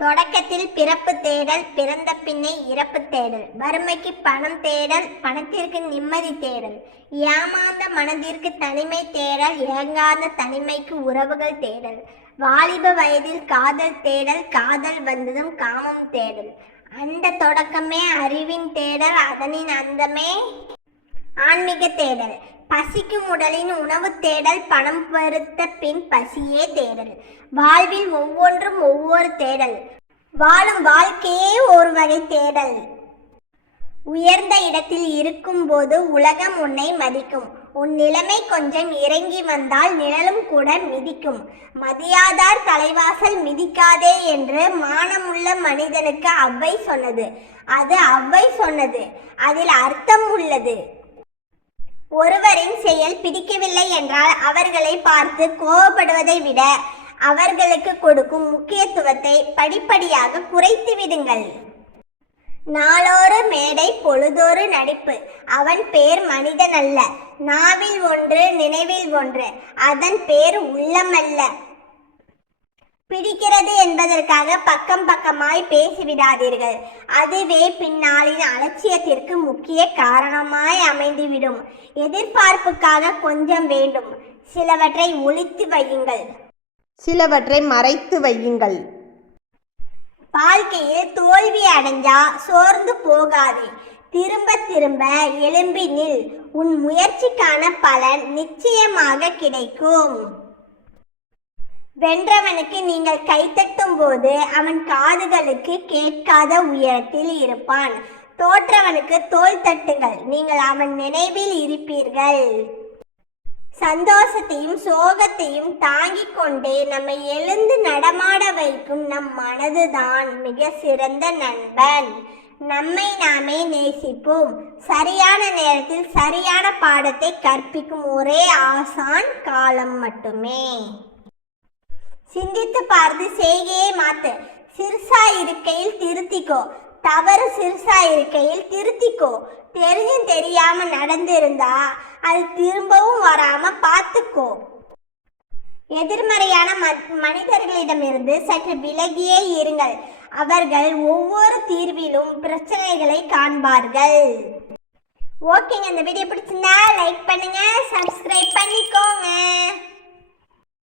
தொடக்கத்தில் பிறப்பு தேடல், பிறந்த பின்னே இறப்பு தேடல். வறுமைக்கு பணம் தேடல், பணத்திற்கு நிம்மதி தேடல். ஏமாந்த மனதிற்கு தனிமை தேடல், ஏங்காத தனிமைக்கு உறவுகள் தேடல். வாலிப வயதில் காதல் தேடல், காதல் வந்ததும் காமம் தேடல். அந்த தொடக்கமே அறிவின் தேடல், அதனின் அந்தமே ஆன்மீக தேடல். பசிக்கும் உடலின் உணவு தேடல், பணம் பருத்த பின் பசியே தேடல். வாழ்வில் ஒவ்வொன்றும் ஒவ்வொரு தேடல், வாழும் வாழ்க்கையே ஒரு வகை தேடல். உயர்ந்த இடத்தில் இருக்கும் போது உலகம் உன்னை மதிக்கும். உன் நிலைமை கொஞ்சம் இறங்கி வந்தால் நிழலும் கூட மிதிக்கும். மதியாதார் தலைவாசல் மிதிக்காதே என்று மானமுள்ள மனிதனுக்கு அவ்வை சொன்னது. அது அவ்வை சொன்னது, அதில் அர்த்தம் உள்ளது. ஒருவரின் செயல் பிடிக்கவில்லை என்றால் அவர்களை பார்த்து கோபப்படுவதை விட அவர்களுக்கு கொடுக்கும் முக்கியத்துவத்தை படிப்படியாக குறைத்து விடுங்கள். நாளொரு மேடை பொழுதொரு நடிப்பு. அவன் பேர் மனிதன் அல்ல, நாவில் ஒன்று நினைவில் ஒன்று, அதன் பேர் உள்ளமல்ல. பிடிக்கிறது என்பதற்காக பக்கம் பக்கமாய் பேசிவிடாதீர்கள். அதுவே பின்னாளின் அலட்சியத்திற்கு முக்கிய காரணமாய் அமைந்துவிடும். எதிர்பார்ப்புக்காக கொஞ்சம் வேண்டும். சிலவற்றை ஒளித்து வையுங்கள், சிலவற்றை மறைத்து வையுங்கள். வாழ்க்கையில் தோல்வி அடைஞ்சா சோர்ந்து போகாதே. திரும்ப திரும்ப எழும்பி நில். உன் முயற்சிக்கான பலன் நிச்சயமாக கிடைக்கும். வென்றவனுக்கு நீங்கள் கைத்தட்டும் போது அவன் காதுகளுக்கு கேட்காத உயரத்தில் இருப்பான். தோற்றவனுக்கு தோள் தட்டுங்கள், நீங்கள் அவன் நினைவில் இருப்பீர்கள். சந்தோஷத்தையும் சோகத்தையும் தாங்கிக் கொண்டே நம்மை எழுந்து நடமாட வைக்கும் நம் மனதுதான் மிக சிறந்த நண்பன். நம்மை நாமே நேசிப்போம். சரியான நேரத்தில் சரியான பாடத்தை கற்பிக்கும் ஒரே ஆசான் காலம் மட்டுமே. சிந்தித்து பார்த்து செய்கையை மாத்து. சிறுசா இருக்கையில் திருத்திக்கோ, தவறு சிறுசா இருக்கையில் திருத்திக்கோ. தெரிஞ்சும் தெரியாம நடந்திருந்தா அது திரும்பவும் வராம பார்த்துக்கோ. எதிர்மறையான மனிதர்களிடமிருந்து சற்று விலகியே இருங்கள். அவர்கள் ஒவ்வொரு தீர்விலும் பிரச்சனைகளை காண்பார்கள். ஓகேங்க, இந்த வீடியோ பிடிச்சிருந்தா லைக் பண்ணுங்க, சப்ஸ்கிரைப் பண்ணிக்கோங்க.